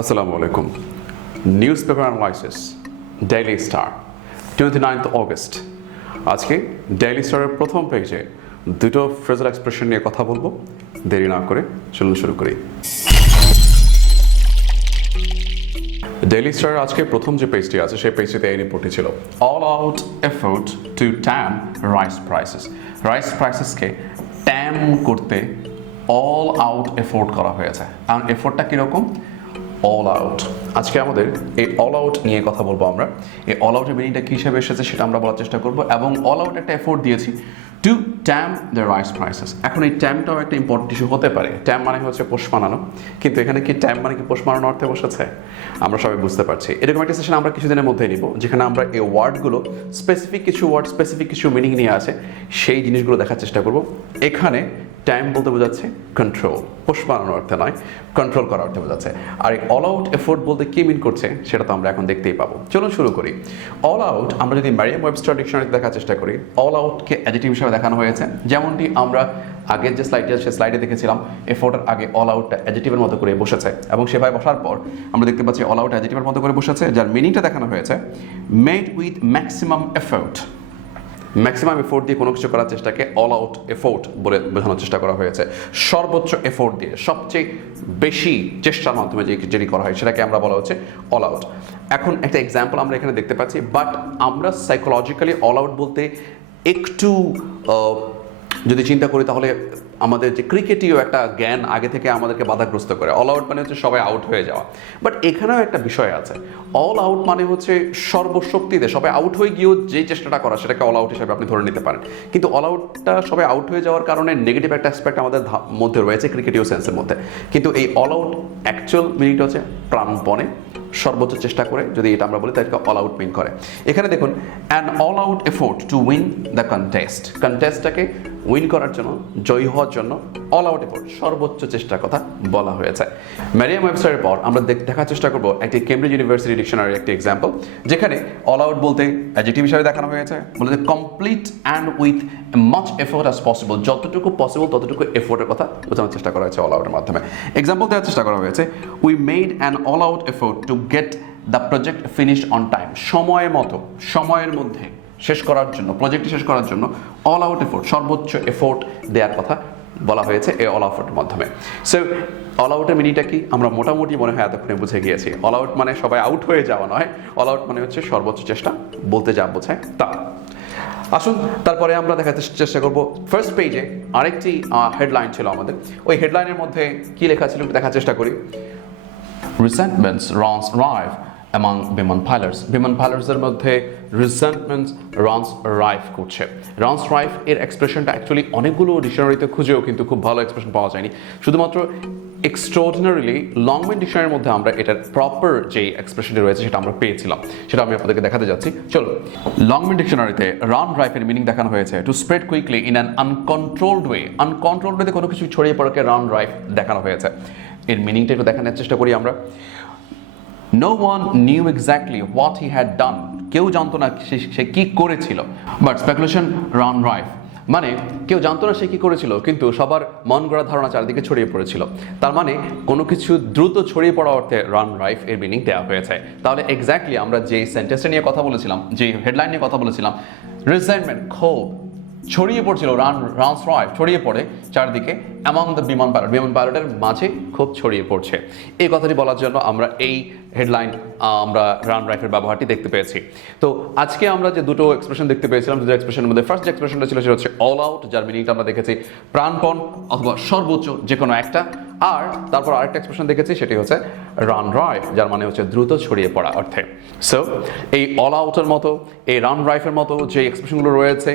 Assalamu alaikum. Newspaper analysis, Daily Star, 29th August. আজকে daily স্টারের প্রথম পেজে দুটো ফ্রেজাল এক্সপ্রেশন নিয়ে কথা বলবো। দেরি না করে চলুন শুরু করি। ডেইলি স্টারের আজকে প্রথম যে পেজটি আছে সেই পেজটিতে এই রিপোর্টটি ছিল all out effort to tame rice prices. Rice প্রাইসেসকে ট্যাম করতে অল আউট এফোর্ট করা হয়েছে। আর এফোর্টটা কীরকম? All out. আজকে আমাদের এই অল আউট নিয়ে কথা বলবো আমরা। এই অল আউটের মিনিংটা কী হিসাবে এসেছে সেটা আমরা বলার চেষ্টা করবো এবং অল আউট একটা এফোর্ট দিয়েছি to tame the rice prices. এখন এই ট্যামটাও একটা ইম্পর্টেন্ট ইস্যু হতে পারে। ট্যাম মানে হচ্ছে পোষ মানানো, কিন্তু এখানে কি ট্যাম মানে কি পোষ মানানো অর্থে বসেছে? আমরা সবাই বুঝতে পারছি। এরকম একটা সেশন আমরা কিছুদিনের মধ্যেই নিব, যেখানে আমরা এই ওয়ার্ডগুলো স্পেসিফিক কিছু ওয়ার্ড স্পেসিফিক কিছু মিনিং নিয়ে আছে সেই জিনিসগুলো দেখার চেষ্টা করব। এখানে টাইম বলতে বোঝাচ্ছে কন্ট্রোল, পোষ মানানোর অর্থে নয়, কন্ট্রোল করার অর্থে বোঝাচ্ছে। আর এই অল আউট এফোর্ট বলতে কি মিন করছে সেটা তো আমরা এখন দেখতেই পাবো। চলুন শুরু করি। অল আউট আমরা যদি ম্যারিয়াম ওয়েবস্টার ডিকশনারিতে দেখার চেষ্টা করি, অল আউটকে অ্যাডজেক্টিভ হিসেবে দেখানো হয়েছে। যেমনটি আমরা আগের যে স্লাইডে সে স্লাইডে দেখেছিলাম, এফোর্টের আগে অল আউটটা অ্যাডজেক্টিভের মতো করে বসেছে এবং সেভাবে বসার পর আমরা দেখতে পাচ্ছি অল আউট অ্যাডজেক্টিভের মতো করে বসেছে, যার মিনিংটা দেখানো হয়েছে made with maximum effort. Maximum effort দিয়ে কোনো কিছু করার চেষ্টাকে অল আউট এফোর্ট বলে বোঝানোর চেষ্টা করা হয়েছে। সর্বোচ্চ এফোর্ট দিয়ে, সবচেয়ে বেশি চেষ্টার মাধ্যমে যেটি করা হয় সেটাকে আমরা বলা হচ্ছে অল আউট। এখন একটা এক্সাম্পল আমরা এখানে দেখতে পাচ্ছি, বাট আমরা সাইকোলজিক্যালি অল আউট বলতে একটু যদি চিন্তা করি তাহলে আমাদের যে ক্রিকেটীয় একটা জ্ঞান আগে থেকে আমাদেরকে বাধাগ্রস্ত করে। অল আউট মানে হচ্ছে সবাই আউট হয়ে যাওয়া, বাট এখানেও একটা বিষয় আছে। অল আউট মানে হচ্ছে সর্বশক্তিতে সবাই আউট হয়ে গিয়েও যে চেষ্টাটা করা সেটাকে অল আউট হিসেবে আপনি ধরে নিতে পারেন। কিন্তু অল আউটটা সবাই আউট হয়ে যাওয়ার কারণে নেগেটিভ একটা অ্যাসপেক্ট আমাদের মধ্যে রয়েছে ক্রিকেটীয় সেন্সের মধ্যে। কিন্তু এই অল আউট অ্যাকচুয়াল মিনিংটা হচ্ছে প্রাণপণে সর্বোচ্চ চেষ্টা করে, যদি এটা আমরা বলি তাকে অল আউট মিন করে। এখানে দেখুন, an all out effort to win the contest. কন্টেস্টটাকে উইন করার জন্য, জয়ী হওয়ার জন্য অল আউট এফোর্ট, সর্বোচ্চ চেষ্টার কথা বলা হয়েছে। ম্যারিয়াম ওয়েবস্টারের পর আমরা দেখার চেষ্টা করবো একটি কেমব্রিজ ইউনিভার্সিটি ডিকশনারির একটি এক্সাম্পল, যেখানে অল আউট বলতে অ্যাডজেক্টিভ হিসাবে দেখানো হয়েছে, বলতে complete and with much effort as possible. যতটুকু পসিবল ততটুকু এফোর্টের কথা বোঝানোর চেষ্টা করা হয়েছে অল আউটের মাধ্যমে। এক্সাম্পল দেওয়ার চেষ্টা করা হয়েছে, we made an all out effort to get the project finished on time. সময়ের মধ্যে শেষ করার জন্য, প্রজেক্টটি শেষ করার জন্য অল আউট এফোর্ট, সর্বোচ্চ এফোর্ট দেওয়ার কথা বলা হয়েছে এই অল আউটের মাধ্যমে। সো অল আউটের মিনিংটা কি আমরা মোটামুটি মনে হয় এতক্ষণে বুঝে গিয়েছি। অল আউট মানে সবাই আউট হয়ে যাওয়া নয়, অল আউট মানে হচ্ছে সর্বোচ্চ চেষ্টা, বলতে যা বোঝায় তা। আসুন তারপরে আমরা দেখাতে চেষ্টা করব ফার্স্ট পেজে আরেকটি হেডলাইন ছিল আমাদের। ওই হেডলাইনের মধ্যে কি লেখা ছিল একটু দেখার চেষ্টা করি। Resentments runs rife among বিমান পাইলটস। বিমান পাইলটসের মধ্যে রিসেন্টমেন্টস রানস রাইফ করছে। রানস রাইফ এর এক্সপ্রেশনটা অ্যাকচুয়ালি অনেকগুলো ডিকশনারিতে খুঁজেও কিন্তু খুব ভালো এক্সপ্রেশন পাওয়া যায়নি। শুধুমাত্র এক্সট্রাঅর্ডিনারিলি লংম্যান ডিকশনারির মধ্যে আমরা এটার প্রপার যে এক্সপ্রেশনটি রয়েছে সেটা আমরা পেয়েছিলাম, সেটা আমি আপনাদেরকে দেখাতে যাচ্ছি। চলো, লংম্যান ডিকশনারিতে রান রাইফের মিনিং দেখানো হয়েছে to spread quickly in an uncontrolled way. Uncontrolled ওয়েতে কোনো কিছু ছড়িয়ে পড়াকে রান রাইফ দেখানো হয়েছে। এর মিনিংটা একটু দেখানোর চেষ্টা করি আমরা। No one knew exactly what he had done. কেউ জানতো না সে কি করেছিল, বাট স্পেকুলেশন রান রাইফ মানে কেউ জানতো না সে কি করেছিল, কিন্তু সবার মন গড়া ধারণা চারিদিকে ছড়িয়ে পড়েছিল। তার মানে কোনো কিছু দ্রুত ছড়িয়ে পড়া অর্থে রান রাইফ এর মিনিং দেওয়া হয়েছে। তাহলে এক্স্যাক্টলি আমরা যে সেন্টেন্সটা নিয়ে কথা বলেছিলাম, যে হেডলাইন নিয়ে কথা বলেছিলাম, রিজেন্টমেন্ট, ক্ষোভ ছড়িয়ে পড়ছিল, রানস রাইফ ছড়িয়ে পড়ে চারদিকে অ্যামং দ্য বিমান পাইলটের মাঝে খুব ছড়িয়ে পড়ছে। এই কথাটি বলার জন্য আমরা এই হেডলাইন আমরা রান রাইফের ব্যবহারটি দেখতে পেয়েছি। তো আজকে আমরা যে দুটো এক্সপ্রেশন দেখতে পেয়েছিলাম, দুটো এক্সপ্রেশনের মধ্যে ফার্স্ট যে এক্সপ্রেশনটা ছিল সেটা হচ্ছে অল আউট, যার মিনিংটা আমরা দেখেছি প্রাণপণ অথবা সর্বোচ্চ যে কোনো একটা। আর তারপর আরেকটা এক্সপ্রেশন দেখেছি সেটি হচ্ছে রান রাইফ, যার মানে হচ্ছে দ্রুত ছড়িয়ে পড়া অর্থে। সো এই অল আউটের মতো, এই রান রাইফের মতো যে এক্সপ্রেশনগুলো রয়েছে,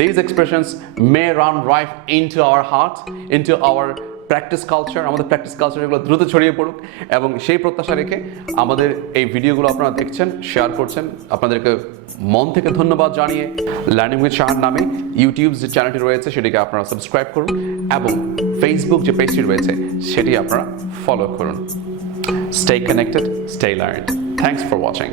these expressions may run right into our heart, into our practice culture. আমাদের প্র্যাকটিস কালচার এগুলো দ্রুত ছড়িয়ে পড়ুক এবং সেই প্রত্যাশা রেখে আমাদের এই ভিডিওগুলো আপনারা দেখছেন, শেয়ার করছেন, আপনাদেরকে মন থেকে ধন্যবাদ জানিয়ে লার্নিং উইথ শাহান নামে ইউটিউব যে চ্যানেলটি রয়েছে সেটিকে আপনারা সাবস্ক্রাইব করুন এবং ফেসবুক যে পেজটি রয়েছে সেটি আপনারা ফলো করুন। Stay connected, stay learned. Thanks for watching.